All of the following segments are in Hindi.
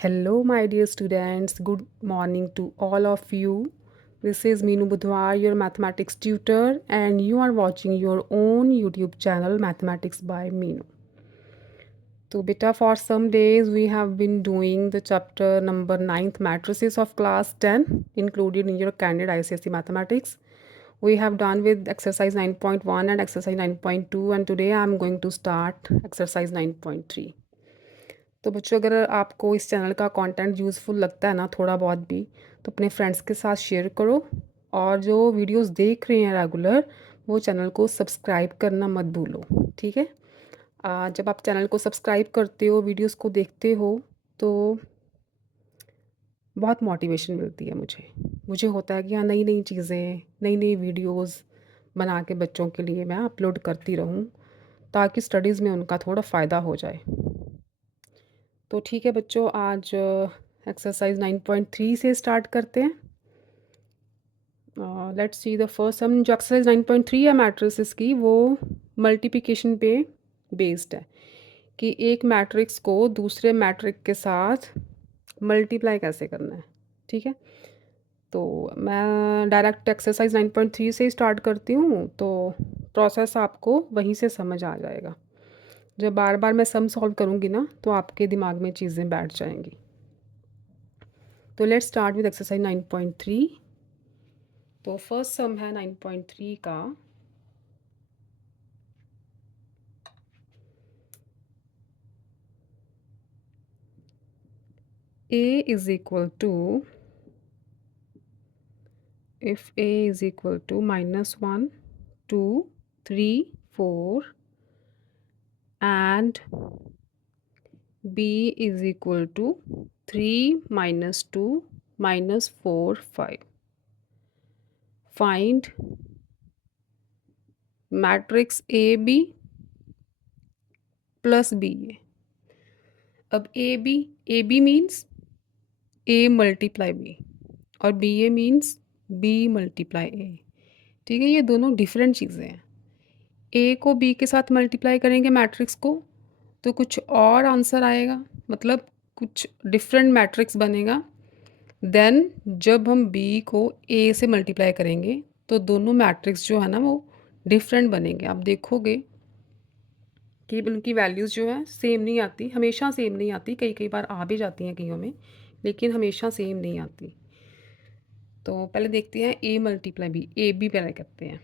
Hello, my dear students. Good morning to all of you. This is Meenu Budhwar, your mathematics tutor, and you are watching your own YouTube channel, Mathematics by Meenu. So, beta, for some days we have been doing the chapter number 9th matrices of class 10, included in your candid ICSE mathematics. We have done with exercise 9.1 and exercise 9.2, and today I am going to start exercise 9.3. तो बच्चों अगर आपको इस चैनल का कंटेंट यूज़फुल लगता है ना थोड़ा बहुत भी तो अपने फ्रेंड्स के साथ शेयर करो और जो वीडियोस देख रहे हैं रेगुलर वो चैनल को सब्सक्राइब करना मत भूलो। ठीक है। जब आप चैनल को सब्सक्राइब करते हो वीडियोस को देखते हो तो बहुत मोटिवेशन मिलती है मुझे होता है कि हाँ नई नई चीज़ें नई नई वीडियोस बना के बच्चों के लिए मैं अपलोड करती रहूँ ताकि स्टडीज़ में उनका थोड़ा फ़ायदा हो जाए। तो ठीक है बच्चों, आज एक्सरसाइज 9.3 से स्टार्ट करते हैं। लेट्स सी द फर्स्ट हम जो एक्सरसाइज 9.3 है मैट्रिसेस की वो मल्टीप्लिकेशन पे बेस्ड है कि एक मैट्रिक्स को दूसरे मैट्रिक के साथ मल्टीप्लाई कैसे करना है। ठीक है, तो मैं डायरेक्ट एक्सरसाइज 9.3 से ही स्टार्ट करती हूँ तो प्रोसेस आपको वहीं से समझ आ जाएगा। जब बार बार मैं सम सॉल्व करूँगी ना तो आपके दिमाग में चीज़ें बैठ जाएंगी। तो लेट्स स्टार्ट विद एक्सरसाइज 9.3। तो फर्स्ट सम है 9.3 का। a is equal to if a is equal to -1 2 3 4 and b is equal to 3 -2 -4 5, find matrix A B plus B A. अब A B means A multiply B और B A means B multiply A. ठीक है, ये दोनों डिफरेंट चीज़ें हैं। ए को बी के साथ मल्टीप्लाई करेंगे मैट्रिक्स को तो कुछ और आंसर आएगा, मतलब कुछ डिफरेंट मैट्रिक्स बनेगा। देन जब हम बी को ए से मल्टीप्लाई करेंगे तो दोनों मैट्रिक्स जो है ना वो डिफरेंट बनेंगे। आप देखोगे कि उनकी वैल्यूज़ जो है सेम नहीं आती, हमेशा सेम नहीं आती, कई कई बार आ भी जाती हैं कईयों में, लेकिन हमेशा सेम नहीं आती। तो पहले देखते हैं ए मल्टीप्लाई बी, ए बी पहले करते हैं।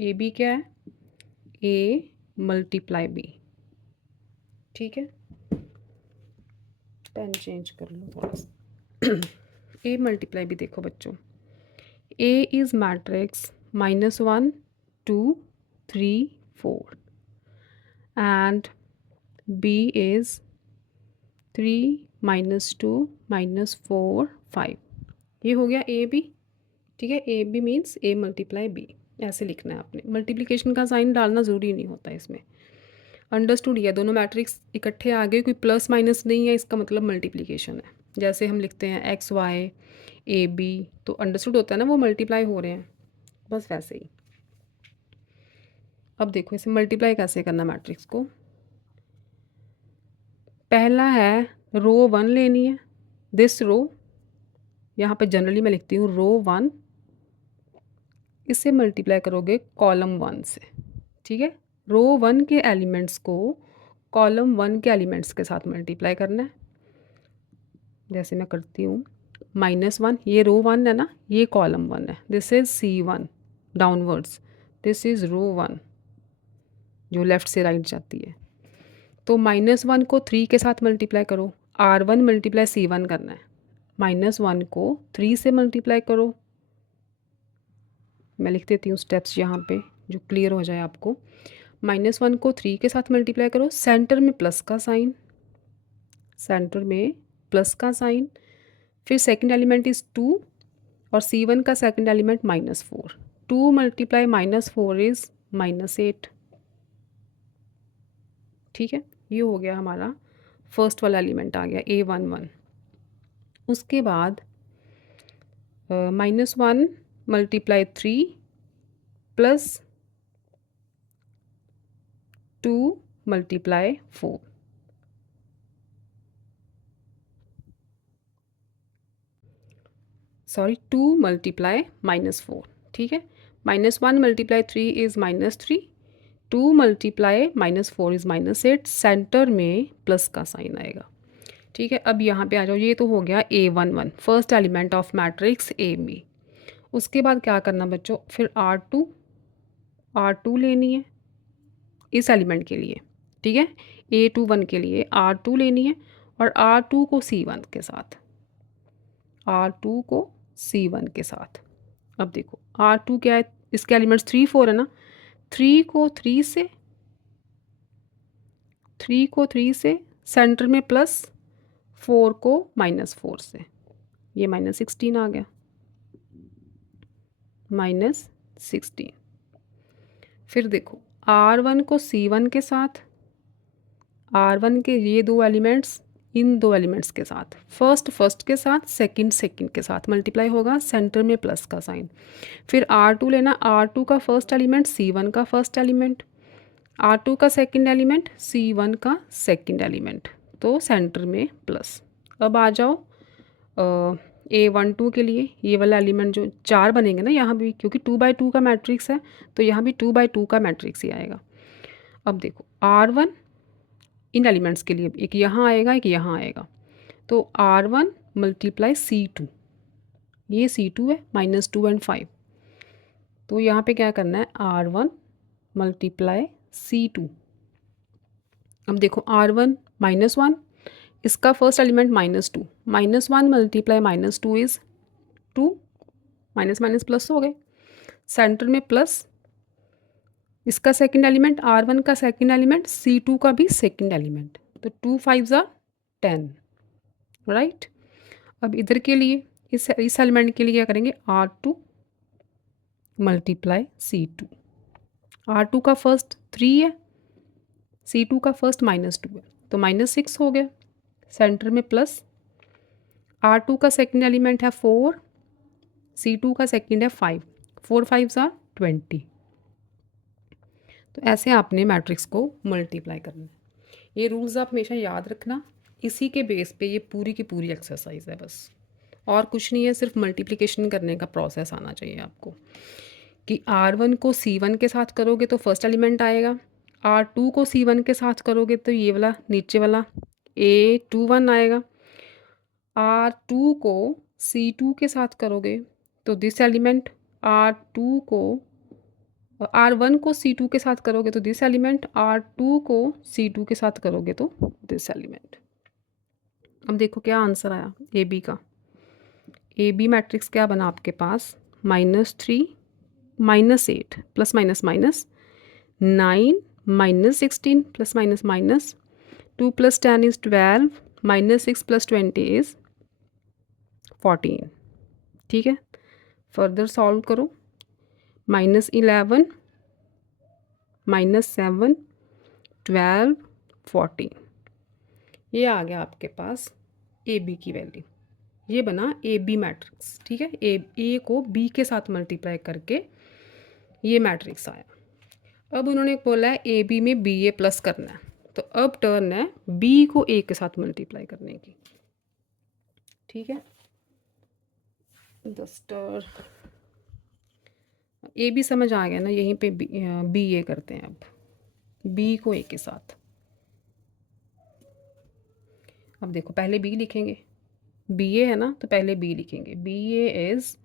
ए बी क्या है? ए मल्टीप्लाई बी। ठीक है, पेन चेंज कर लो थोड़ा सा। ए मल्टीप्लाई बी देखो बच्चों, a is matrix -1 2 3 4 and b is 3 -2 -4 5। ये हो गया ए बी। ठीक है, A B means A multiply b, ऐसे लिखना है आपने। मल्टीप्लिकेशन का साइन डालना ज़रूरी नहीं होता इसमें। अंडरस्टूड? है दोनों मैट्रिक्स इकट्ठे आ गए, कोई प्लस माइनस नहीं है, इसका मतलब मल्टीप्लिकेशन है। जैसे हम लिखते हैं एक्स वाई ए बी, तो अंडरस्टूड होता है ना वो मल्टीप्लाई हो रहे हैं, बस वैसे ही। अब देखो इसे मल्टीप्लाई कैसे करना मैट्रिक्स को। पहला है रो 1 लेनी है, दिस रो, यहाँ पे जनरली मैं लिखती हूँ रो 1, इससे मल्टीप्लाई करोगे कॉलम 1 से। ठीक है, रो 1 के एलिमेंट्स को कॉलम 1 के एलिमेंट्स के साथ मल्टीप्लाई करना है। जैसे मैं करती हूँ -1, ये रो 1 है ना, ये कॉलम 1 है, this is C1 downwards, this is row 1 जो लेफ़्ट से राइट जाती है। तो -1 को 3 के साथ मल्टीप्लाई करो, R1 मल्टीप्लाई C1 करना है। -1 को 3 से मल्टीप्लाई करो, मैं लिख देती हूँ स्टेप्स यहाँ पे जो क्लियर हो जाए आपको। -1 को 3 के साथ मल्टीप्लाई करो, सेंटर में प्लस का साइन, सेंटर में प्लस का साइन, फिर सेकंड एलिमेंट इज़ 2 और C1 का सेकंड एलिमेंट -4, 2 मल्टीप्लाई -4 इज़ -8। ठीक है, ये हो गया हमारा फर्स्ट वाला एलिमेंट आ गया A11। उसके बाद -1 multiply 3 plus 2 multiply 4, sorry 2 multiply -4, ठीक है। -1 multiply 3 is -3, 2 multiply -4 is -8, centre में प्लस का साइन आएगा, ठीक है। अब यहाँ पे आ जाओ, ये तो हो गया A11 first element of matrix A b. उसके बाद क्या करना बच्चों, फिर R2 लेनी है इस एलिमेंट के लिए, ठीक है। A21 के लिए R2 लेनी है और R2 को C1 के साथ, R2 को C1 के साथ। अब देखो R2 क्या है, इसके एलिमेंट्स 3 4 है ना, 3 को 3 से, 3 को 3 से, सेंटर में प्लस, 4 को -4 से, ये -16 आ गया, -16। फिर देखो R1 को C1 के साथ, R1 के ये दो एलिमेंट्स इन दो एलिमेंट्स के साथ, फर्स्ट के साथ, सेकंड के साथ मल्टीप्लाई होगा, सेंटर में प्लस का साइन। फिर R2 लेना, R2 का फर्स्ट एलिमेंट C1 का फर्स्ट एलिमेंट, R2 का सेकंड एलिमेंट C1 का सेकंड एलिमेंट, तो सेंटर में प्लस। अब आ जाओ A12 के लिए, ये वाला एलिमेंट जो 4 बनेंगे ना यहाँ भी, क्योंकि 2×2 का मैट्रिक्स है तो यहाँ भी 2×2 का मैट्रिक्स ही आएगा। अब देखो R1 इन एलिमेंट्स के लिए एक यहाँ आएगा, एक यहाँ आएगा, तो R1 मल्टीप्लाई C2, ये C2 है, -2 एंड 5, तो यहाँ पे क्या करना है, R1 मल्टीप्लाई C2। अब देखो R1 -1, इसका first element -2, -1 multiply -2 is 2, minus minus plus हो गए, सेंटर में प्लस, इसका सेकंड एलिमेंट R1 का सेकंड एलिमेंट, C2 का भी सेकंड एलिमेंट, तो 2 5 10, राइट। अब इधर के लिए इस एलिमेंट के लिए क्या करेंगे, R2 मल्टीप्लाई C2, R2 का फर्स्ट 3 है, C2 का फर्स्ट -2 है, तो -6 हो गया, सेंटर में प्लस, R2 का सेकंड एलिमेंट है 4, C2 का सेकंड है 5, 4 5 20। तो ऐसे आपने मैट्रिक्स को मल्टीप्लाई करना है। ये रूल्स आप हमेशा याद रखना, इसी के बेस पे ये पूरी की पूरी एक्सरसाइज है बस, और कुछ नहीं है, सिर्फ मल्टीप्लिकेशन करने का प्रोसेस आना चाहिए आपको, कि R1 को C1 के साथ करोगे तो फर्स्ट एलिमेंट आएगा, R2 को C1 के साथ करोगे तो ये वाला नीचे वाला A21 आएगा, R2 को C2 के साथ करोगे तो दिस एलिमेंट, R2 को R1 को C2 के साथ करोगे तो दिस एलिमेंट, R2 को C2 के साथ करोगे तो दिस एलिमेंट। अब देखो क्या आंसर आया ए बी का, ए बी मैट्रिक्स क्या बना आपके पास, -3 -8 plus minus minus 9 -16 plus minus minus 2 + 10 is 12, -6 + 20 is 14, ठीक है। फर्दर सॉल्व करो, -11 -7 12 14, ये आ गया आपके पास ए बी की वैल्यू, ये बना ए बी मैट्रिक्स, ठीक है। ए को बी के साथ मल्टीप्लाई करके ये मैट्रिक्स आया। अब उन्होंने बोला है ए बी में बी ए प्लस करना है, तो अब टर्न है बी को ए के साथ मल्टीप्लाई करने की, ठीक है। डस्टर ए बी समझ आ गया ना, यहीं पे बी ए करते हैं, अब बी को ए के साथ। अब देखो पहले बी लिखेंगे, बी ए है ना, तो पहले बी लिखेंगे, बी ए इज़,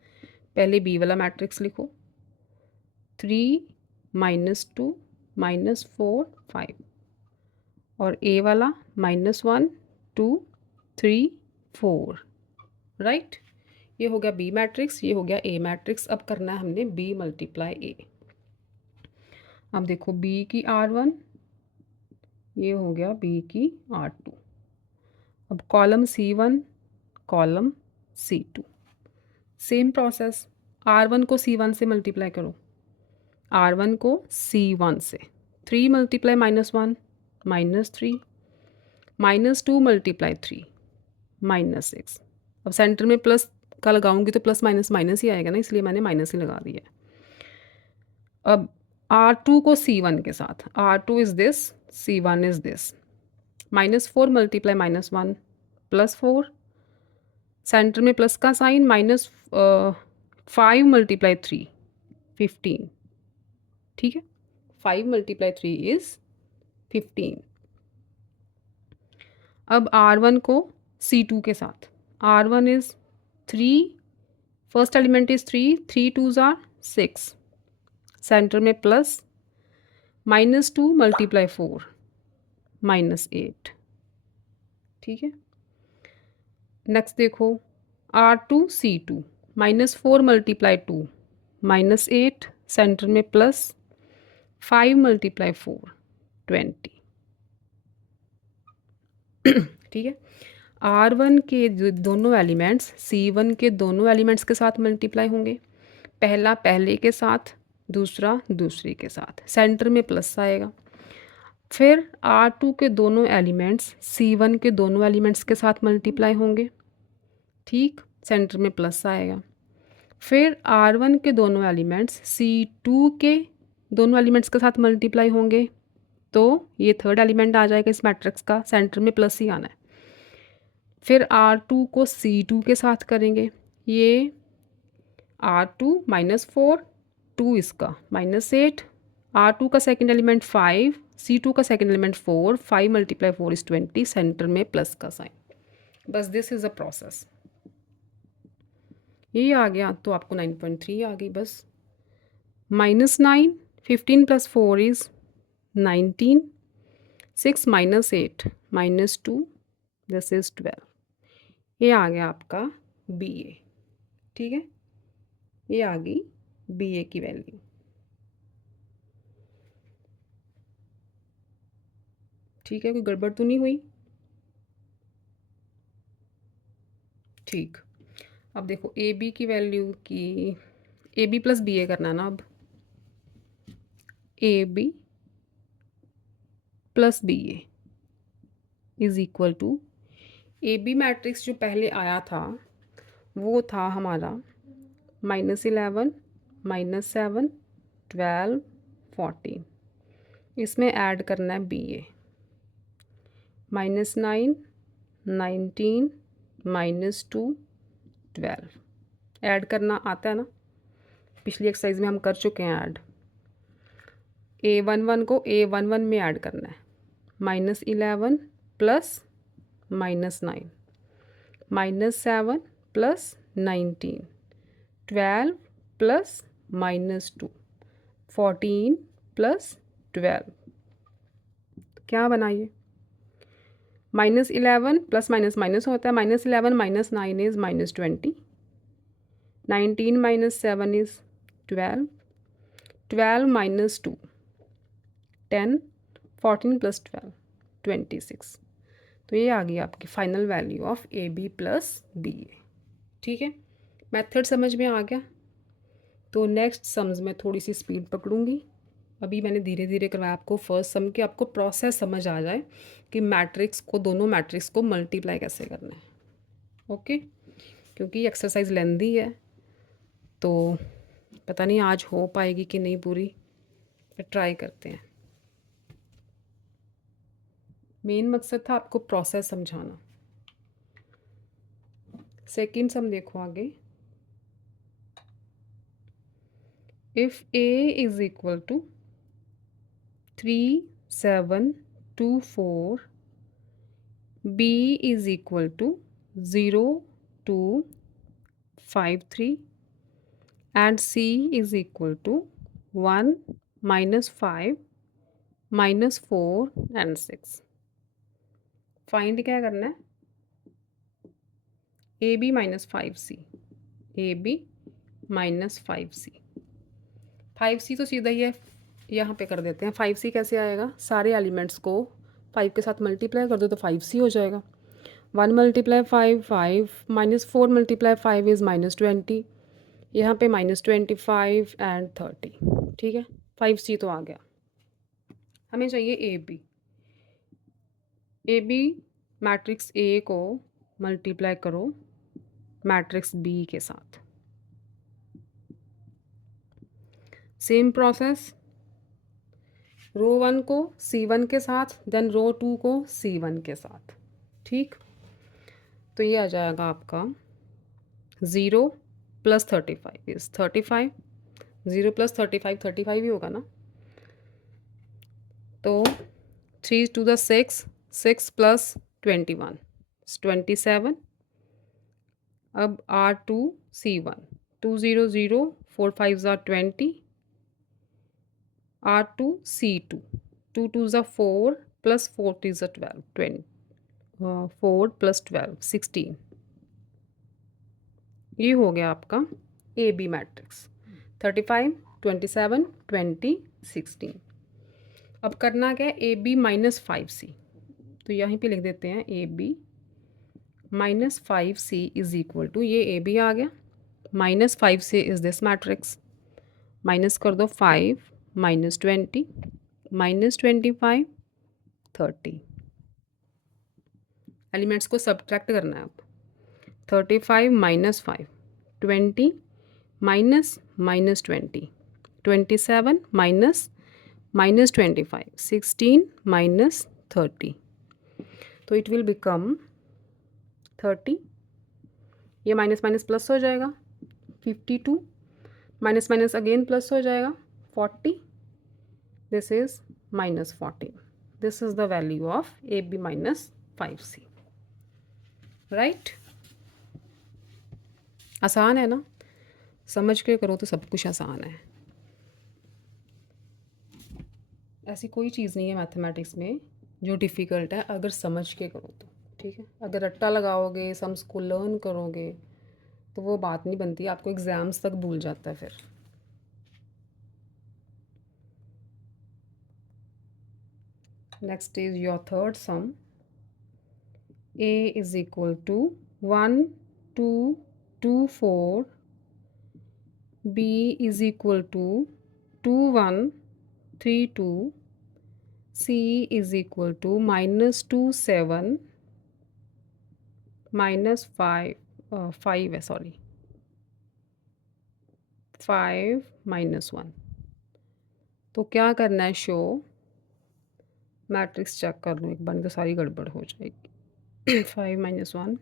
पहले बी वाला मैट्रिक्स लिखो, 3 -2 -4 5, और ए वाला -1 2 3 4, राइट। ये हो गया बी मैट्रिक्स, ये हो गया ए मैट्रिक्स। अब करना है हमने बी मल्टीप्लाई ए। अब देखो बी की R1, ये हो गया बी की R2, अब column C1 column C2, same process, R1 को C1 से मल्टीप्लाई करो, R1 को C1 से, 3 मल्टीप्लाई -1 -3, -2 मल्टीप्लाई 3 -6, अब सेंटर में प्लस का लगाऊंगी तो प्लस माइनस माइनस ही आएगा ना, इसलिए मैंने माइनस ही लगा दिया। अब R2 को C1 के साथ, R2 is this, C1 is this, -4 multiply -1 +4, centre में प्लस का साइन, माइनस 5 मल्टीप्लाई 3 15, ठीक है। 5 मल्टीप्लाई 3 इज़ 15। अब R1 को C2 के साथ, R1 is 3, first element is 3, 3 2s are 6, centre में प्लस, माइनस 2 मल्टीप्लाई 4 माइनस 8, ठीक है। नेक्स्ट देखो, R2 C2, minus 4 multiply 2 minus 8, centre में प्लस, 5 मल्टीप्लाई 4 20, ठीक है। R1 के दोनों एलिमेंट्स C1 के दोनों एलिमेंट्स के साथ मल्टीप्लाई होंगे, पहला पहले के साथ, दूसरा दूसरे के साथ, सेंटर में प्लस आएगा। फिर R2 के दोनों एलिमेंट्स C1 के दोनों एलिमेंट्स के साथ मल्टीप्लाई होंगे, ठीक, सेंटर में प्लस आएगा। फिर R1 के दोनों एलिमेंट्स C2 के दोनों एलिमेंट्स के साथ मल्टीप्लाई होंगे, तो ये थर्ड एलिमेंट आ जाएगा इस मैट्रिक्स का, सेंटर में प्लस ही आना है। फिर R2 को C2 के साथ करेंगे, ये R2 माइनस 4, 2 इसका माइनस 8, R2 का सेकेंड एलिमेंट 5, C2 का second element 4, 5 multiply 4 is 20, centre में प्लस का साइन। बस दिस इज़ अ प्रोसेस। ये आ गया तो आपको 9.3 आ गई बस। -9, 15 + 4 इज़ 19, 6 - 8 -2, दिस इज़ 12। ये आ गया आपका BA, ठीक है। ये आ गई BA की वैल्यू, ठीक है। कोई गड़बड़ तो नहीं हुई? ठीक। अब देखो AB की वैल्यू की, AB + BA करना ना अब, AB + BA is equal to, AB matrix जो पहले आया था वो था हमारा -11, -7, 12, 14। इसमें ऐड करना है BA, -9, 19, -2, 12। ऐड करना आता है ना, पिछली एक्सरसाइज में हम कर चुके हैं ऐड। A11 को A11 में ऐड करना है, -11 + -9, -7 + 19, 12 + -2, 14 + 12, क्या बनाइए, -11 प्लस माइनस माइनस होता है, -11 - 9 इज़ -20, 19 - 7 इज़ 12, 12 - 2 10, 14 + 12 26। तो ये आ गई आपकी final value of AB + BA, ठीक है। मेथड समझ में आ गया। तो नेक्स्ट सम्स में थोड़ी सी स्पीड पकड़ूंगी। अभी मैंने धीरे धीरे करवाया आपको फर्स्ट सम कि आपको प्रोसेस समझ आ जाए कि मैट्रिक्स को, दोनों मैट्रिक्स को मल्टीप्लाई कैसे करना है, ओके। क्योंकि एक्सरसाइज लेंदी है तो पता नहीं आज हो पाएगी कि नहीं पूरी, पर ट्राई करते हैं। मेन मकसद था आपको प्रोसेस समझाना। सेकंड सम देखो आगे, if A is equal to 3, 7, 2, 4, B is equal to 0, 2, 5, 3 and C is equal to 1, -5, -4 and 6। Find क्या करना है, AB - 5C, AB - 5C। 5C तो सीधा ही है, यहाँ पे कर देते हैं। 5C कैसे आएगा, सारे एलिमेंट्स को 5 के साथ मल्टीप्लाई कर दो तो 5C हो जाएगा। 1 × 5 5, -4 × 5 इज़ -20, यहाँ पे -25 एंड 30, ठीक है। 5C तो आ गया। हमें चाहिए AB। AB मैट्रिक्स A को मल्टीप्लाई करो मैट्रिक्स B के साथ, सेम प्रोसेस, रो 1 को C1 के साथ, देन रो 2 को C1 के साथ, ठीक। तो ये आ जाएगा आपका 0 प्लस 35 इज 35, 0 प्लस 35 35 ही होगा ना। तो 3 to the 6, 6 प्लस 21 27। अब R2C1 200, 4 5s are 20, R2C2 2 2s are 4 plus 4 3s are 12 20, 4 plus 12 16। ये हो गया आपका ए बी मैट्रिक्स 35 27 20 16। अब करना क्या है, ए बी माइनस 5C। तो यहीं पे लिख देते हैं A B minus 5C is equal to, ये ए बी आ गया, minus 5C is this matrix. Minus कर दो 5 माइनस 20 माइनस 25 30। एलिमेंट्स को सब्ट्रैक्ट करना है अब। 35 minus 5 20 minus minus 20 27 minus minus 25 16 minus 30। तो इट विल बिकम 30, ये माइनस माइनस प्लस हो जाएगा 52, माइनस माइनस अगेन प्लस हो जाएगा 40, this is minus 14। This is the value of A B minus 5C, right. आसान है ना, समझ के करो तो सब कुछ आसान है। ऐसी कोई चीज़ नहीं है मैथमेटिक्स में जो डिफ़िकल्ट है अगर समझ के करो तो, ठीक है। अगर रट्टा लगाओगे, सम्स को लर्न करोगे तो वो बात नहीं बनती, आपको एग्ज़ाम्स तक भूल जाता है फिर। Next is your third sum. a is equal to 1 2 2 4, b is equal to 2 1 3 2, c is equal to minus 2 7 minus 5 5 है, सॉरी 5 माइनस 1। तो क्या करना है, शो मैट्रिक्स चेक कर लूँ एक बार, नहीं तो सारी गड़बड़ हो जाएगी। 5 minus 1,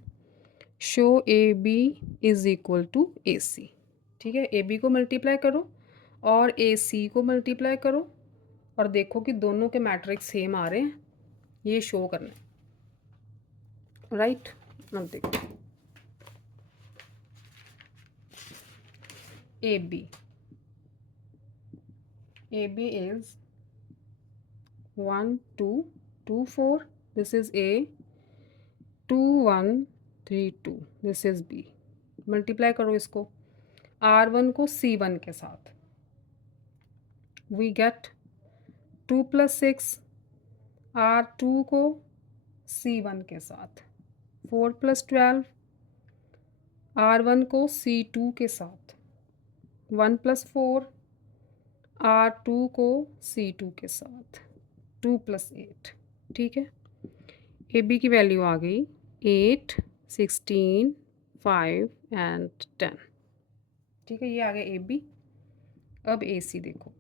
show A B is equal to A C. ठीक है, ए बी को मल्टीप्लाई करो और ए सी को मल्टीप्लाई करो और देखो कि दोनों के मैट्रिक्स सेम आ रहे हैं, ये शो करना है, राइट। अब देखो A B is 1 2 2 4, this is A, 2 1 3 2, this is B। Multiply करो इसको R1 को C1 के साथ, we get 2 प्लस 6, R2 को C1 के साथ 4 प्लस 12, R1 को C2 के साथ 1 प्लस 4, R2 को C2 के साथ 2 प्लस 8। ठीक है, ए बी की वैल्यू आ गई 8 16 5 एंड 10। ठीक है, ये आ गया ए बी। अब ए सी देखो,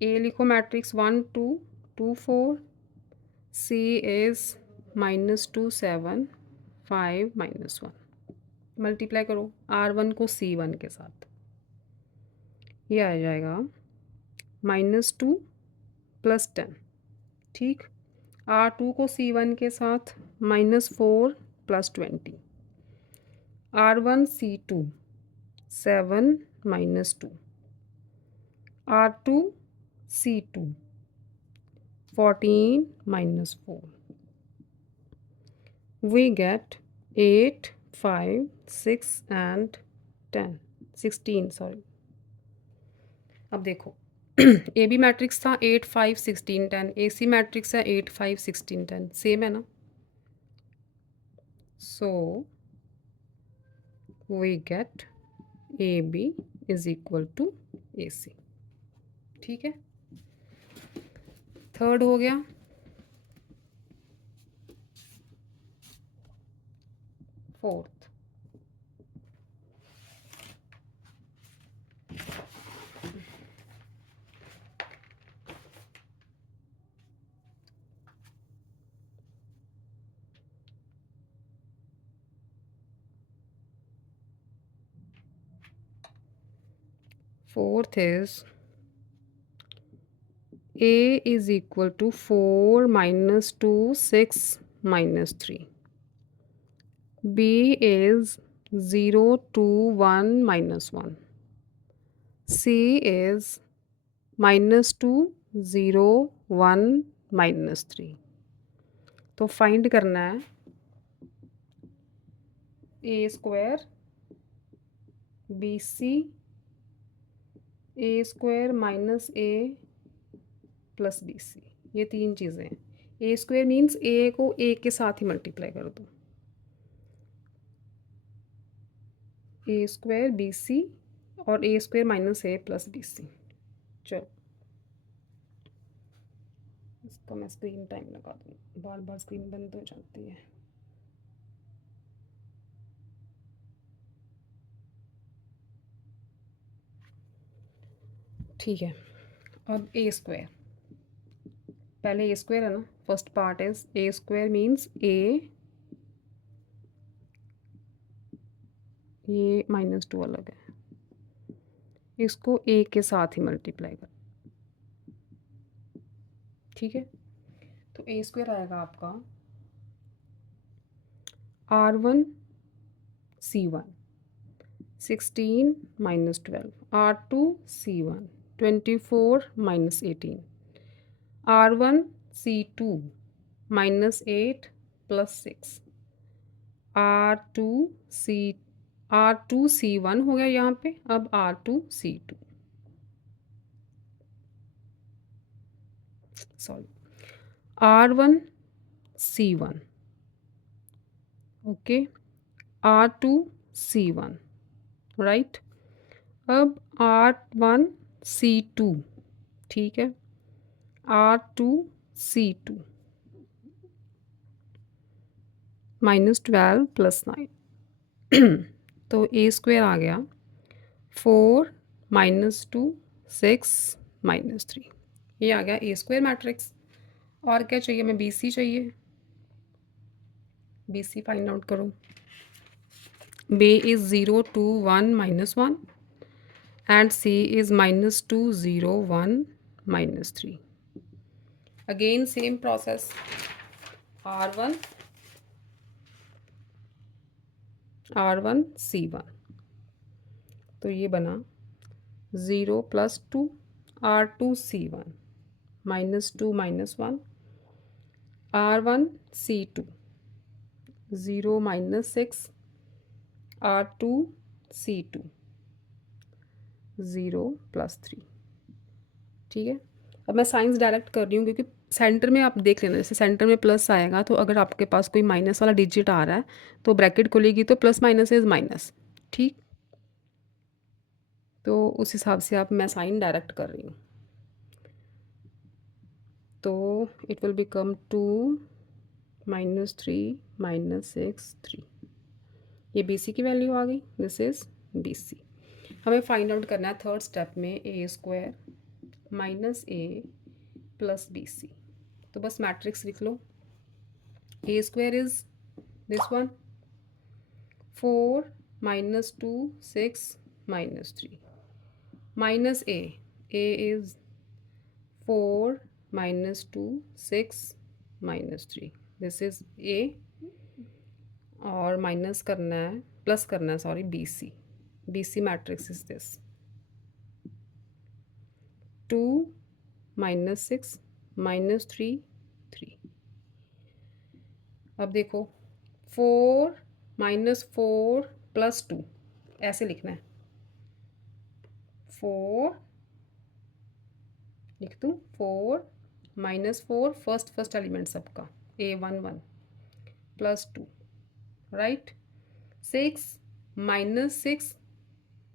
ए लिखो matrix 1 2 2 4, C is minus 2 7 5 minus 1। Multiply करो R1 को C1 के साथ, ये आ जाएगा माइनस 2 प्लस 10। ठीक, R2 को C1 के साथ minus 4 plus 20, R1 C2 7 minus 2, R2 C2 14 minus 4, we get 8 5 6 and 10 16, sorry. अब देखो ए बी मैट्रिक्स था 8 5 16 10, ए सी मैट्रिक्स है 8 5 16 10, सेम है ना। So we get A B is equal to A C. ठीक है, थर्ड हो गया। Fourth, Fourth is A is equal to 4 minus 2, 6 minus 3. B is 0, 2, 1 minus 1. C is minus 2, 0, 1 minus 3. तो फाइंड करना है A square B C A square minus A plus B C, ये तीन चीज़ें हैं। ए स्क्वायर मीन्स ए को ए के साथ ही मल्टीप्लाई कर दो, ए स्क्वायर बी सी और ए स्क्वायर माइनस ए प्लस बी सी। चलो इसका मैं स्क्रीन टाइम लगा दूँ, बार बार स्क्रीन बंद हो जाती है। ठीक है, अब ए स्क्वायर, पहले ए स्क्वायर है ना, first part is A square means A, ये -2 अलग है, इसको ए के साथ ही मल्टीप्लाई कर, ठीक है। तो ए स्क्वायर आएगा आपका R1 C1 16 minus 12, R2 C1 24 minus 18, R1 C2 minus 8 plus 6, R2 C R2 C1 हो गया यहाँ पे, अब R2 C2, sorry R1 C1, okay, R2 C1, right. अब R1 C2, ठीक है, R2 C2 -12 + 9 तो ए स्क्वायर आ गया 4 -2 6 -3, ये आ गया ए स्क्वायर मैट्रिक्स। और क्या चाहिए, हमें बी सी चाहिए, बी सी फाइंड आउट करो। B is 0, 2, 1 -1 and C is -2, 0, 1 -3. Again same process, R1 C1, तो ये बना 0 + 2 R2 C1 -2 -1 R1 C2 0 -6 R2 C2 0 + 3, ठीक है। अब मैं साइंस डायरेक्ट कर रही हूँ क्योंकि सेंटर में आप देख लेना, जैसे सेंटर में प्लस आएगा तो अगर आपके पास कोई माइनस वाला डिजिट आ रहा है तो ब्रैकेट खुलेगी तो प्लस माइनस इज माइनस, ठीक। तो उस हिसाब से आप मैं साइन डायरेक्ट कर रही हूँ, तो इट विल बिकम 2 -3 -6 3, ये बी सी की वैल्यू आ गई, दिस इज़ बी सी। हमें फाइंड आउट करना है थर्ड स्टेप में ए स्क्वायर माइनस ए प्लस बी सी। तो बस मैट्रिक्स लिख लो, ए square is this one 4 -2 6 -3 minus a is 4 -2 6 -3, this is a, और माइनस करना है, प्लस करना है sorry, B C matrix is this 2 -6 -3 3। अब देखो 4 -4 + 2 ऐसे लिखना है, 4 लिख दूँ, 4 -4 फर्स्ट एलिमेंट सबका A11 + 2, right. 6 -6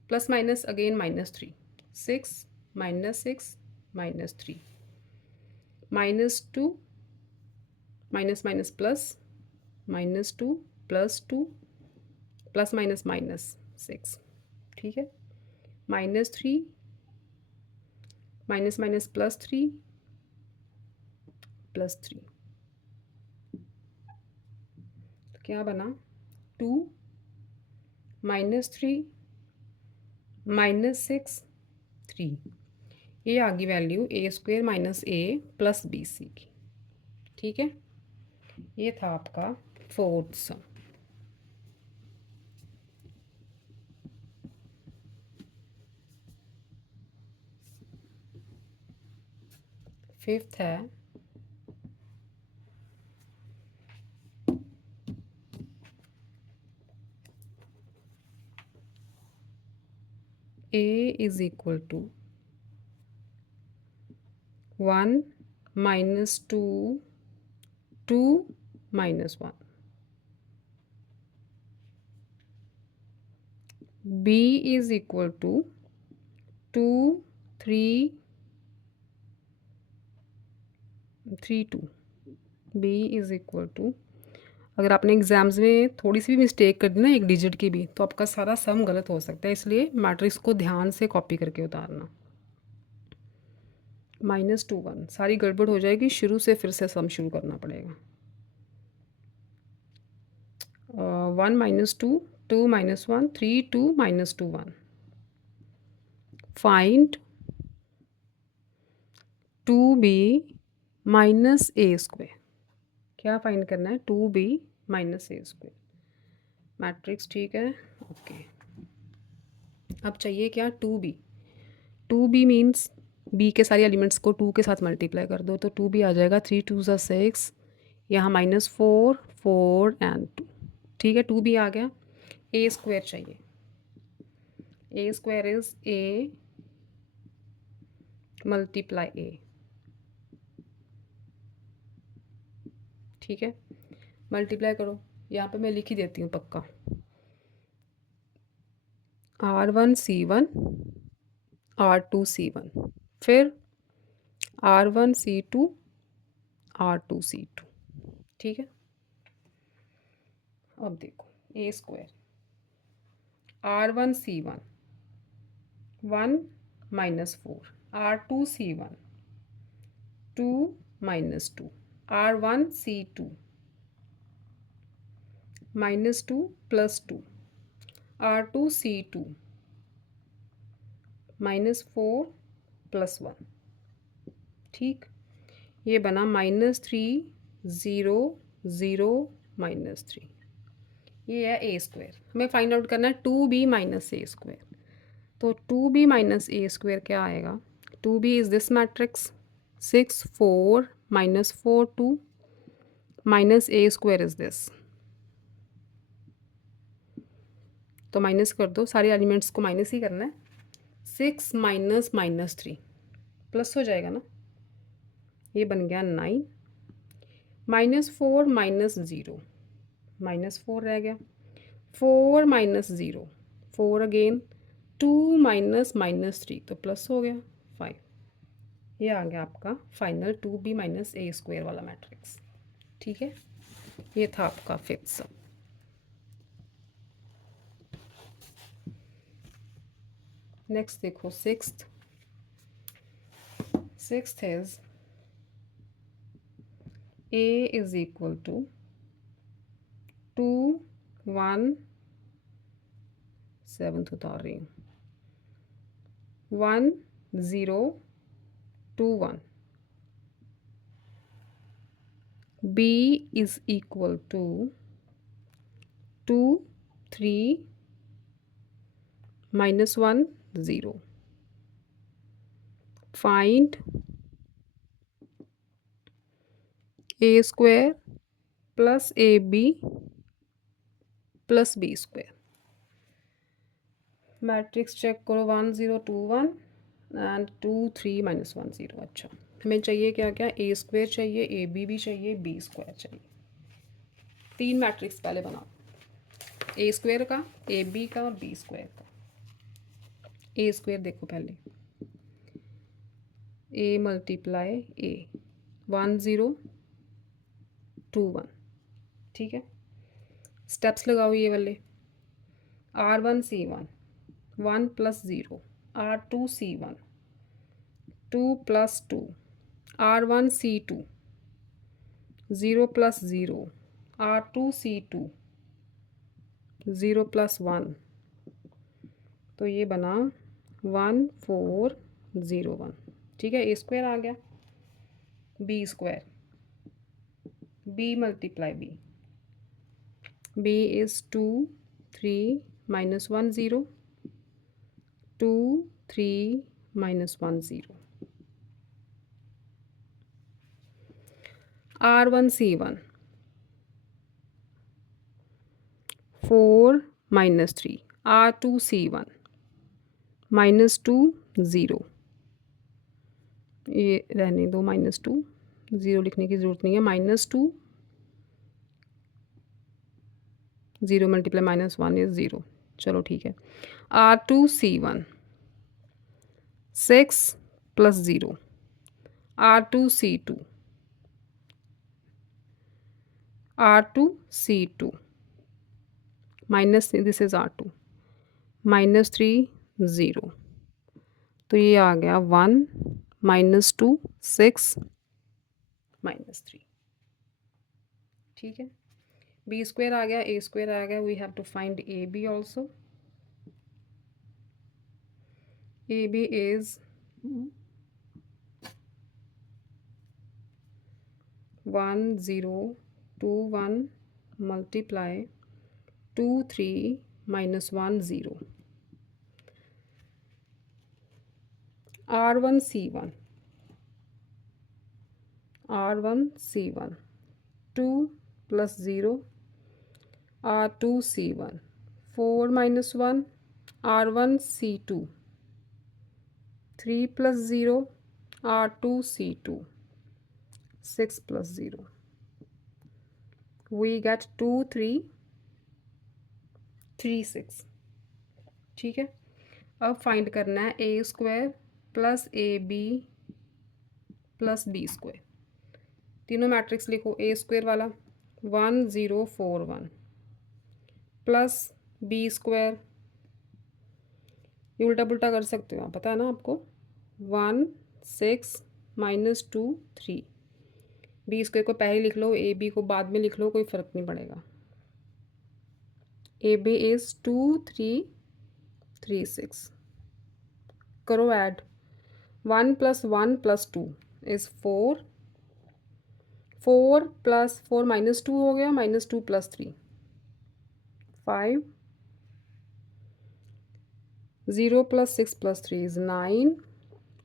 plus minus again -3, 6 -6 -3 -2 minus minus plus -2 +2 plus minus -6, ठीक है, -3 माइनस माइनस +3 +3, तो क्या बना 2 -3 -6 3। ये आ गई वैल्यू ए स्क्वेयर माइनस ए प्लस बी सी की। ठीक है, ये था आपका फोर्थ सम। फिफ्थ है A is equal to 1 minus 2 2 minus 1। B is equal to 2 3 3 2। B is equal to, अगर आपने एग्जाम्स में थोड़ी सी भी मिस्टेक कर दी ना एक डिजिट की भी, तो आपका सारा सम गलत हो सकता है, इसलिए मैट्रिक्स को ध्यान से कॉपी करके उतारना। -2 1 सारी गड़बड़ हो जाएगी, शुरू से फिर से सम शुरू करना पड़ेगा। 1 -2 2 -1 3 2 -2 1। Find 2b minus A square. क्या फाइंड करना है? 2b minus A square. Matrix ठीक है, ओके। अब चाहिए क्या? 2b। 2b मीन्स b के सारे एलिमेंट्स को 2 के साथ मल्टीप्लाई कर दो, तो 2b आ जाएगा 3 2 6, यहाँ -4 4 एंड 2। ठीक है, 2b आ गया। ए स्क्वायर चाहिए। ए square is A multiply A. ठीक है, मल्टीप्लाई करो, यहाँ पे मैं लिख ही देती हूँ पक्का। R1 C1 R2 C1, फिर R1 C2 R2 C2। ठीक है, अब देखो ए square R1 C1 1 -4, R2 C1 2 -2, R1 C2 -2 + 2, R2 C2 -4 + 1। ठीक, ये बना -3 0 0 -3। ये है ए स्क्वायर। हमें फाइंड आउट करना है 2b माइनस ए स्क्वायर। तो 2b माइनस ए स्क्वायर क्या आएगा? 2b is this matrix 6 4 -4 2 minus A square is this. तो माइनस कर दो, सारे एलिमेंट्स को माइनस ही करना है। 6 माइनस -3 प्लस हो जाएगा ना, ये बन गया 9। -4 -0 -4 रह गया। 4 -0 4 अगेन, 2 -3 तो प्लस हो गया 5। ये आ गया आपका final 2b minus A square वाला मैट्रिक्स। ठीक है, ये था आपका फिफ्थ सम। नेक्स्ट देखो sixth. Sixth is a is equal to 2 1 7th उतार रही हूँ 1 0 2 1। b is equal to 2 3 -1 0। Find A square plus A B plus B square. Matrix check करो 1 0 2 1 एंड 2 3 -1 0। अच्छा, हमें चाहिए क्या क्या? ए स्क्वायर चाहिए, ए बी भी चाहिए, बी स्क्वायर चाहिए। 3 मैट्रिक्स पहले बनाओ, ए स्क्वायर का, ए बी का, बी स्क्वायर का। ए स्क्वायर देखो पहले, ए मल्टीप्लाई ए 1 0 2 1। ठीक है, स्टेप्स लगाओ ये वाले। R1 C1 1 + 0, R2 C1 2 + 2, R1 C2 0 + 0, R2 C2 0 + 1। तो ये बना 1 4 0 1, ठीक है। ए स्क्वायर आ गया, B square, B multiply B is 2 3 minus 1 0, 2 3 minus 1 0, R1 C1 4 minus 3, R2 C1 -2 0, ये रहने दो, -2 0 लिखने की ज़रूरत नहीं है, -2 0 मल्टीप्लाई -1 इज़ 0, चलो ठीक है। R2 C1 6 + 0, R2 C2 minus, this is R2 -3 0, तो ये आ गया 1 -2 6 -3, ठीक है। बी स्क्वायर आ गया, ए स्क्वायर आ गया, we have to find A B also. A B is 1 0 2 1 multiply 2 3 -1 0, R1 C1 2 + 0, R2 C1 4 - 1, R1 C2 3 + 0, R2 C2 6 + 0, we get 2 3 3 6, ठीक है। अब फाइंड करना है A square plus A B plus B square, तीनों मैट्रिक्स लिखो। ए स्क्वायर वाला 1 0 4 1 प्लस बी स्क्वायर, ये उल्टा पुल्टा कर सकते हो आप, पता है ना आपको, 1 6 -2 3, बी स्क्वायर को पहले लिख लो, ए बी को बाद में लिख लो, कोई फ़र्क नहीं पड़ेगा। ए बी इज़ 2 3 3 6, करो ऐड, 1 + 1 + 2 इज़ 4, 4 + 4 -2 हो गया, -2 + 3 5, 0 + 6 + 3 is 9,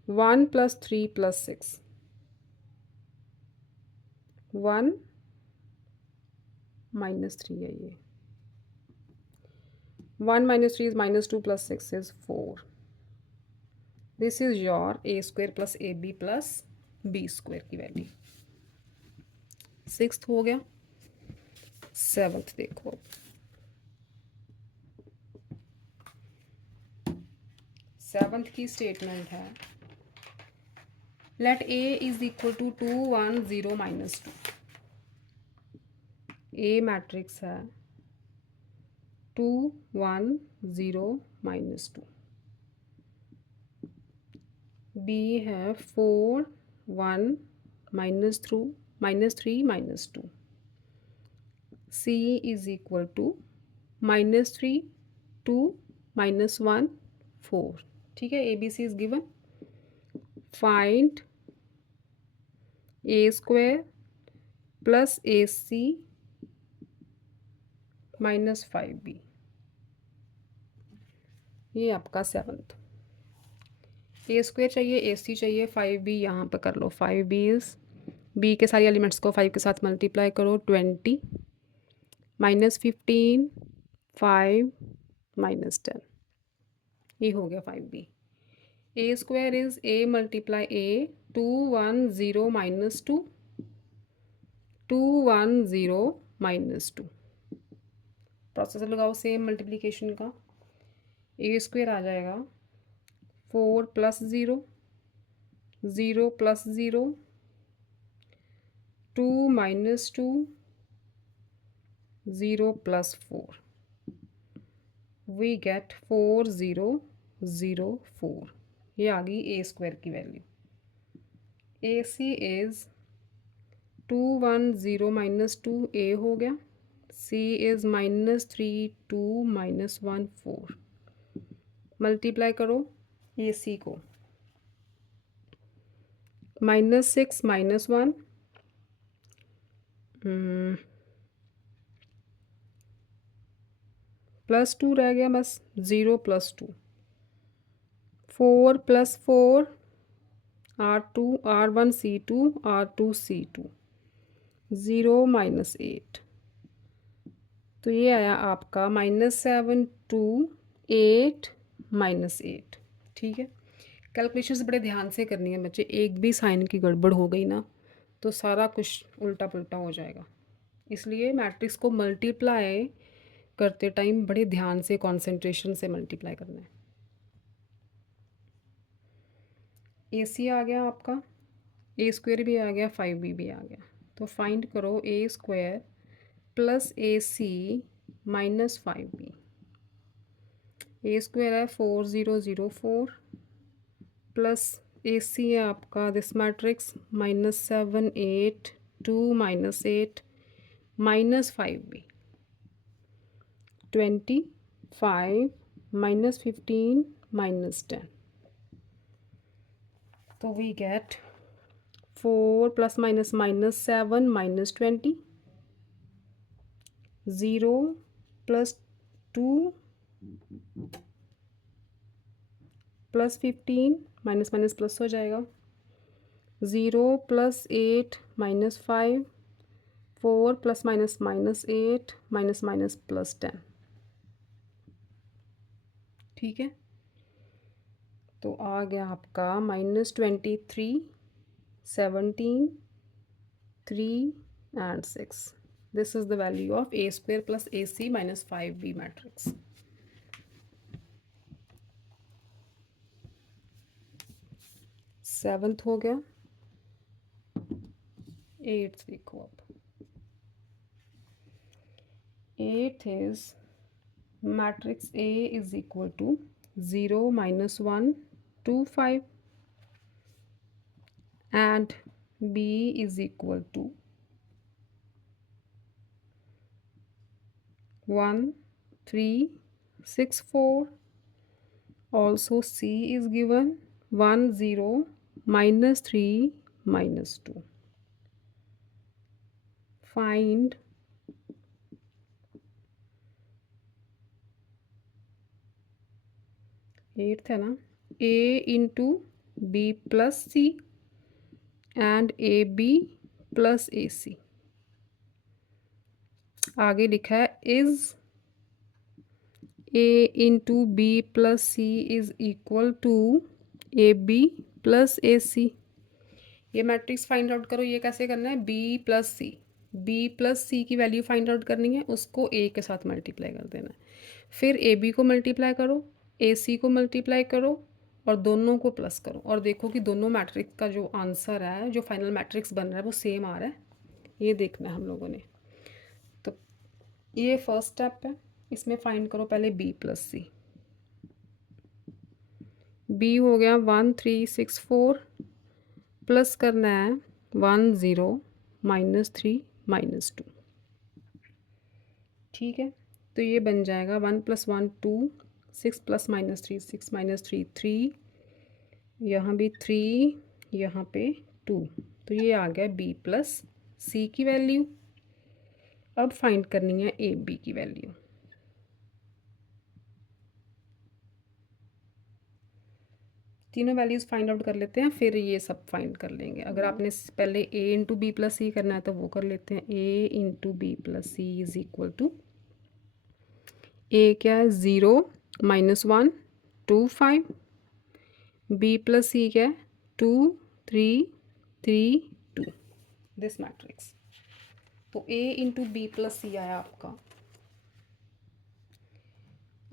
1 + 3 + 6 1 -3 है ये, 1 - 3 is -2 + 6 is 4, this is your A square plus A B plus B square की वैल्यू। 6th हो गया। 7th देखो, 7th की स्टेटमेंट है, let A is equal to 2 1 0 -2, A matrix है 2 1 0 -2, बी है 4 1 -3 -2, सी इज इक्वल टू -3 2 -1 4, ठीक है। ए B C is given, find A square plus A C -5b, ये आपका 7th। ए स्क्वायर चाहिए, ए सी चाहिए, 5b यहाँ पर कर लो। 5b इज़, बी के सारे एलिमेंट्स को 5 के साथ मल्टीप्लाई करो, 20 -15 5 -10, ये हो गया 5b। A square is A multiply A, 2 1 0 -2 2 1 0 -2, processor लगाओ सेम मल्टीप्लिकेशन का। ए स्क्वायर आ जाएगा 4 + 0 0 + 0 2 -2 0 + 4, वी गेट 4 0 0 4, ये आ गई ए स्क्वायर की वैल्यू। ए सी इज़ 2 1 0 -2, ए हो गया, सी इज़ -3 2 -1 4, मल्टीप्लाई करो ए सी को, -6 -1 +2 रह गया बस, 0 +2, 4 + 4 R2 R1 C2 R2 C2, 0 -8। तो ये आया आपका -7 2 8 -8। ठीक है, कैलकुलेशंस बड़े ध्यान से करनी है बच्चे, एक भी साइन की गड़बड़ हो गई ना तो सारा कुछ उल्टा पुल्टा हो जाएगा। इसलिए मैट्रिक्स को मल्टीप्लाई करते टाइम बड़े ध्यान से कंसंट्रेशन से मल्टीप्लाई करना है। ए सी आ गया आपका, ए स्क्वायर भी आ गया, 5b भी आ गया। तो फाइंड करो ए square plus A C minus 5b। A square है 4004 प्लस ए सी है आपका दिस मैट्रिक्स -7 8 2 -8 -5b, 25 -15 -10। तो we get 4 + -7 -20, 0 + 2 + 15 minus minus plus हो जाएगा, 0 + 8 -5, 4 + -8 माइनस माइनस +10। ठीक है, तो आ गया आपका -23 17 3 and 6। This is the value of a square plus ac minus 5b matrix। 7th हो गया, 8th देखो अब। 8th is matrix A is equal to 0 -1 2 5 and B is equal to 1 3 6 4। Also C is given 1 0 -3 -2। Find eighth है ना, A into B plus C and A B plus A C. आगे लिखा है is A into B plus C is equal to A B plus A C. ये मैट्रिक्स फाइंड आउट करो, ये कैसे करना है, बी प्लस सी की वैल्यू फाइंड आउट करनी है, उसको ए के साथ मल्टीप्लाई कर देना है। फिर ए बी को मल्टीप्लाई करो, ए सी को मल्टीप्लाई करो और दोनों को प्लस करो और देखो कि दोनों मैट्रिक्स का जो आंसर है, जो फाइनल मैट्रिक्स बन रहा है वो सेम आ रहा है। ये देखना है हम लोगों ने। तो ये फर्स्ट स्टेप है, इसमें फाइंड करो पहले बी प्लस सी। बी हो गया 1 3 6 4 प्लस करना है 1 0 -3 -2। ठीक है, तो ये बन जाएगा 1 + 1 2 6 + -3 6 -3 3, यहाँ भी 3, यहाँ पे 2। तो ये आ गया बी प्लस सी की वैल्यू। अब फाइंड करनी है ए बी की वैल्यू। तीनों वैल्यूज़ फाइंड आउट कर लेते हैं, फिर ये सब फाइंड कर लेंगे। अगर आपने पहले A into B plus C करना है तो वो कर लेते हैं। A into B plus C is equal to, A क्या है 0 -1 2 5, बी प्लस सी क्या है 2 3 3 2, दिस मैट्रिक्स। तो ए इंटू बी प्लस सी आया आपका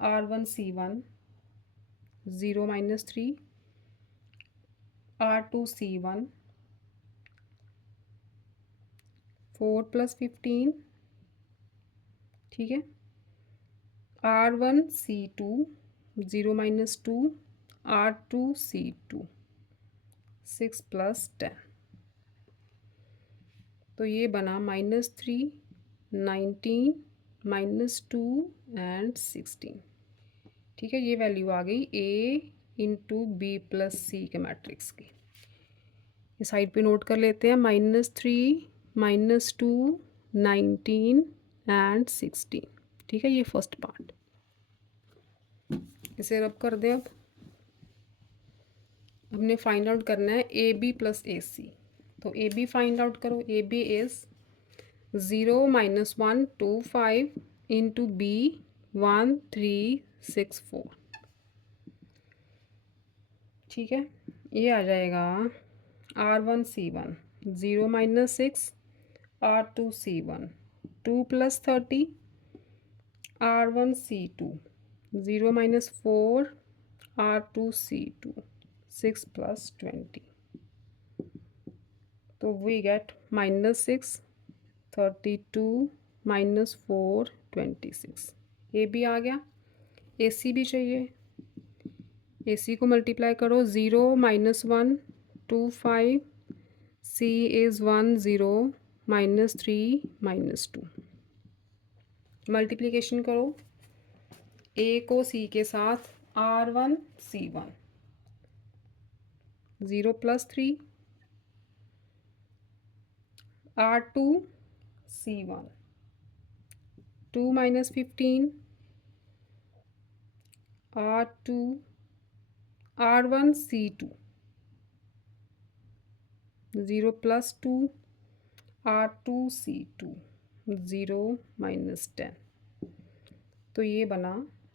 R1 C1 0 -3, R2 C1 4 + 15। ठीक है, R1 C2 0 -2, R2 C2 6 + 10। तो ये बना -3 19 -2 एंड 16। ठीक है, ये वैल्यू आ गई ए इंटू बी प्लस सी के मैट्रिक्स की। ये साइड पे नोट कर लेते हैं, -3, -2, 19 एंड 16। ठीक है, ये फर्स्ट पार्ट। इसे रब कर दें। अब हमने फाइंड आउट करना है ए बी प्लस ए सी। तो ए बी फाइंड आउट करो। A B is 0 -1 2 5 into B 1 3 6 4। ठीक है, ये आ जाएगा R1C1 0 -6 R2C1 2 + 30 R1C2 0 -4 R2C2 6 + 20। तो वी गेट -6 32 -4 26। ए बी आ गया। ए सी भी चाहिए। ए सी को मल्टीप्लाई करो। 0 -1 2 5 C इज़ 1 0 -3 -2। मल्टीप्लिकेशन करो ए को सी के साथ। R1C1 0 + 3 R2C1 2 - 15 R2 R1C2 0 + 2 R2C2 0 -10। तो ये बना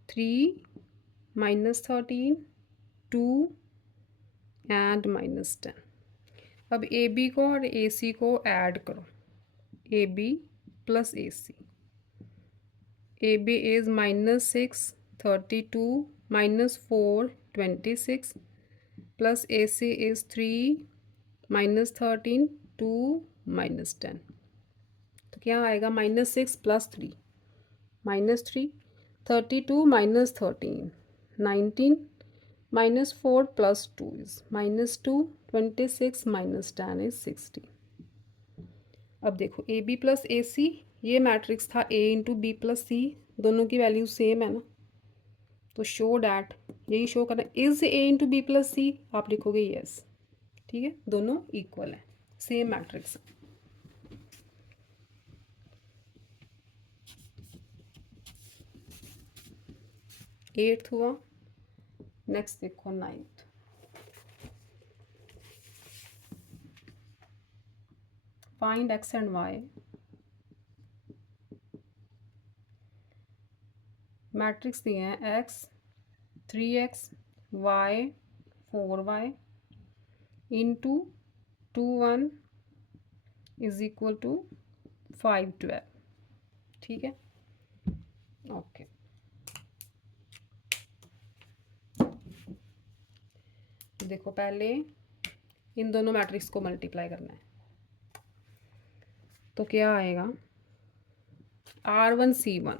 3 -13 2 एंड -10। अब ए बी को और ए सी को ऐड करो। A B plus A C. A B is -6 32 -4 26 plus A C is 3 -13 2 -10। तो क्या आएगा? -6 + 3 -3 32 -13 19 -4 + 2 is -2 26 -10 is 16। अब देखो ए बी प्लस ए सी, ये मैट्रिक्स था A into B plus C, दोनों की वैल्यू सेम है ना। तो शो डैट, यही शो करना, is A into B plus C, आप लिखोगे यस। ठीक है, दोनों इक्वल है, सेम मैट्रिक्स। 8th हुआ। नेक्स्ट देखो 9th। Find X and Y. Matrix दिए हैं X 3x y 4y into 2 1 is equal to 5 12। ठीक है, ओके। देखो पहले इन दोनों मैट्रिक्स को मल्टीप्लाई करना है। तो क्या आएगा? R1C1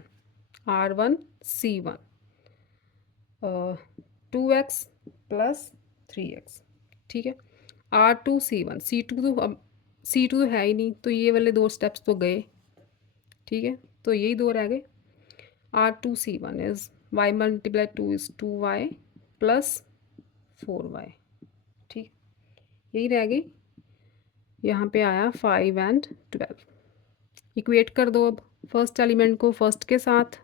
2x + 3x। ठीक है, R2C1 C2 तो है ही नहीं, तो ये वाले 2 स्टेप्स तो गए। ठीक है, तो यही 2 रह गए। R2C1 is y × 2 is 2y + 4y। ठीक, यही रह गई। यहाँ पे आया 5 एंड 12। इक्वेट कर दो अब फर्स्ट एलिमेंट को फर्स्ट के साथ।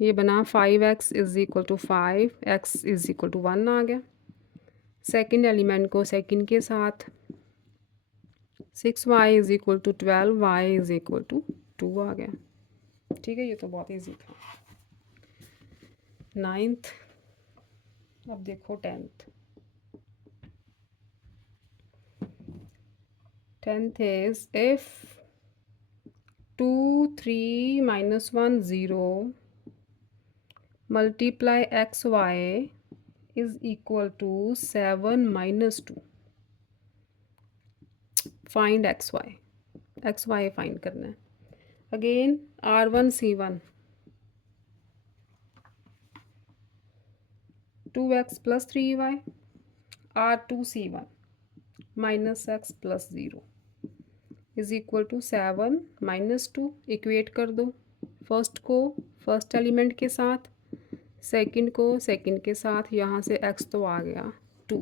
ये बना 5x is equal to 5 x is equal to 1 आ गया। सेकंड एलिमेंट को सेकंड के साथ 6y is equal to 12 y is equal to 2 आ गया। ठीक है, ये तो बहुत ईजी था। 9th। अब देखो 10th। 10th is if 2 3 -1 0 multiply xy is equal to 7 - 2। Find xy find करना है। Again R1C1 2x + 3y R2C1 -x + 0 is equal to 7 - 2। Equate कर दो फर्स्ट को फर्स्ट एलिमेंट के साथ, सेकंड को सेकंड के साथ। यहाँ से x तो आ गया 2।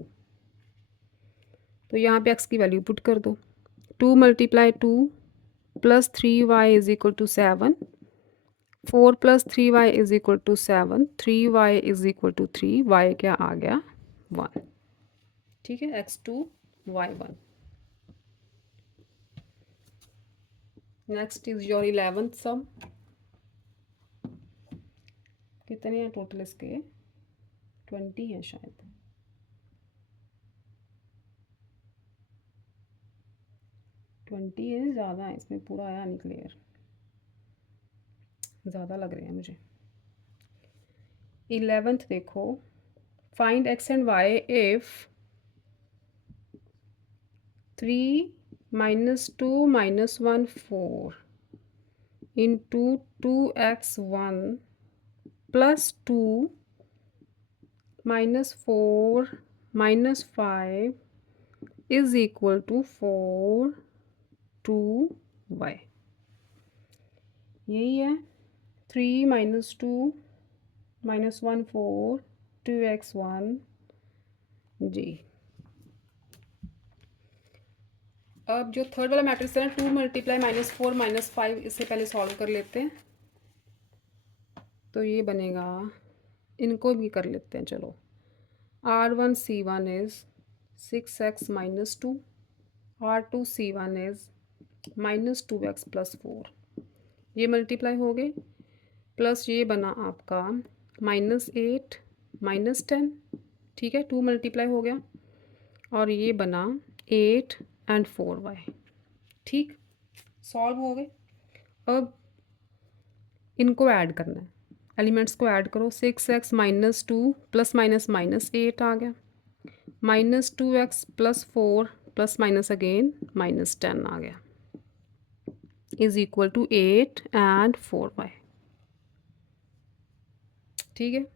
तो यहाँ पे x की वैल्यू पुट कर दो। 2 × 2 plus 3y is equal to 7, 4 plus 3y is equal to 7, 3y is equal to 3, y क्या आ गया 1। ठीक है, x2 y1। Next is your 11th सम। कितने हैं टोटल इसके? 20 हैं शायद। ट्वेंटी है, ज़्यादा है इसमें, पूरा आया नहीं क्लियर, ज़्यादा लग रहे हैं मुझे। 11th देखो, find x and y if 3 - 2 - 1 4 into 2x1 plus 2 minus 4 minus 5 is equal to 4 2y। यही है। 3 - 2 - 1 4 2x1 जी। अब जो थर्ड वाला मैट्रिक्स है ना, 2 × -4 - 5, इससे पहले सॉल्व कर लेते हैं। तो ये बनेगा, इनको भी कर लेते हैं चलो। R1 C1 is 6x - 2, R2 C1 is -2x + 4। ये मल्टीप्लाई हो गए, प्लस ये बना आपका -8 -10। ठीक है, 2 मल्टीप्लाई हो गया, और ये बना 8 एंड 4y। ठीक, सॉल्व हो गए। अब इनको ऐड करना है, एलिमेंट्स को ऐड करो। 6x - 2 प्लस माइनस -8 आ गया, -2x + 4 प्लस माइनस अगेन -10 आ गया, is equal to 8 and 4y। ठीक है,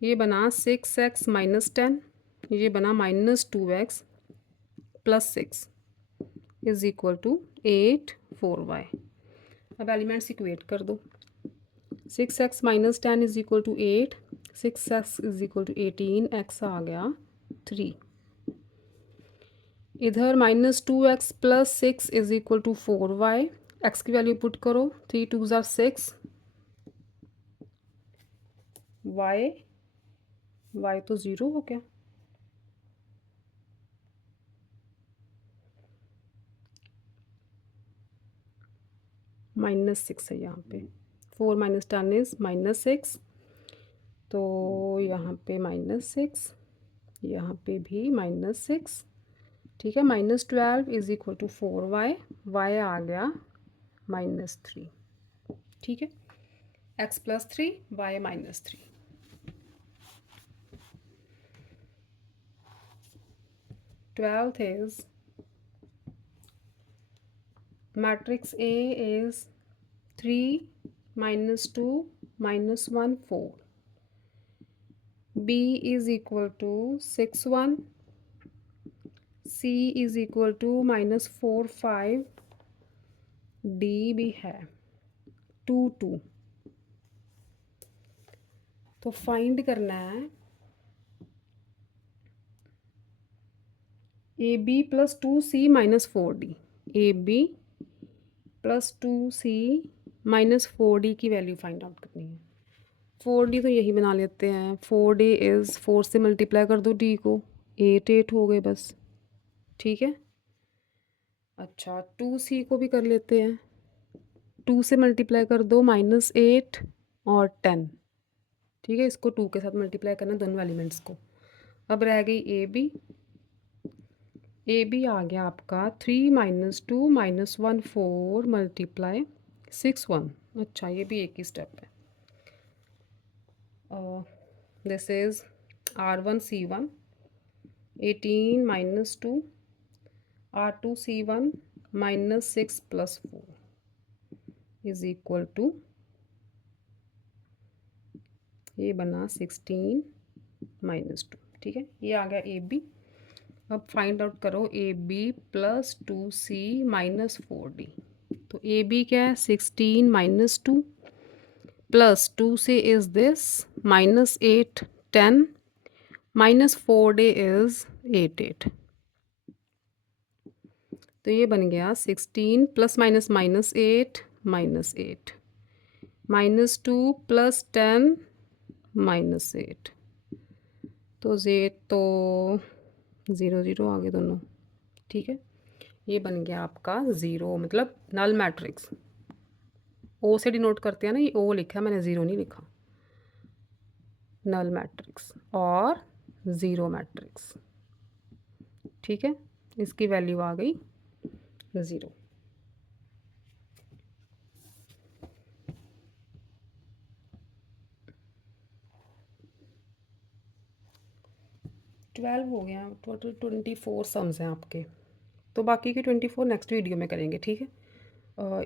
ये बना 6x - 10, ये बना -2x + 6 is equal to 8 4y। अब एलिमेंट्स इक्वेट कर दो। 6x - 10 is equal to 8, 6x is equal to 18, x आ गया 3। इधर -2x + 6 is equal to 4y। x की वैल्यू पुट करो, 3 2 ज़ा 6, y तो 0 हो गया। -6 है यहाँ पे, 4 - 10 इज़ -6, तो यहाँ पे -6, यहाँ पे भी -6। ठीक है, -12 is equal to 4y, y आ गया -3। ठीक है, x + 3 y -3। 12th is matrix A is 3 - 2 - 1 4, B is equal to 6 1, C is equal to -4 5, D भी है 2 2। तो फाइंड करना है AB + 2C - 4D। AB + 2C - 4D की वैल्यू फाइंड आउट करनी है। 4D तो यही बना लेते हैं, 4D इज़ 4 से मल्टीप्लाई कर दो D को, 8 8 हो गए बस। ठीक है, अच्छा 2C को भी कर लेते हैं, 2 से मल्टीप्लाई कर दो -8 और 10। ठीक है, इसको 2 के साथ मल्टीप्लाई करना दोनों एलिमेंट्स को। अब रह गई AB आ गया आपका 3 - 2 - 1 4 × 6 1। अच्छा, ये भी एक ही स्टेप है। This is R1 C1 18 - 2, R2 C1 -6 + 4 is equal to, ये बना 16 - 2। ठीक है, ये आ गया AB। अब फाइंड आउट करो AB + 2C - 4D। तो AB क्या है, 16 - 2 plus 2C is this -8 10 -4D is 8 8। तो ये बन गया 16 plus minus minus 8 minus 8 -2 plus 10 minus 8। तो जेड तो 0 0 आगे दोनों, ठीक है। ये बन गया आपका 0, मतलब नल मैट्रिक्स। ओ से डिनोट करते हैं ना, ये ओ लिखा है मैंने, 0 नहीं लिखा। नल मैट्रिक्स और 0 मैट्रिक्स, ठीक है। इसकी वैल्यू आ गई 0। ट्वेल्व हो गया, टोटल 24 सम्स हैं आपके। तो बाकी के 24 नेक्स्ट वीडियो में करेंगे, ठीक है।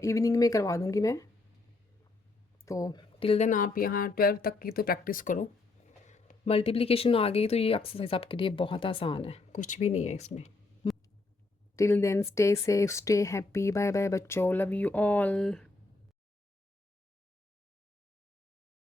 इवनिंग में करवा दूँगी मैं। तो टिल देन आप यहाँ 12 तक की तो प्रैक्टिस करो। मल्टीप्लिकेशन आ गई तो ये एक्सरसाइज आपके लिए बहुत आसान है, कुछ भी नहीं है इसमें। Till then stay safe, stay happy, bye bye बच्चों, लव यू ऑल।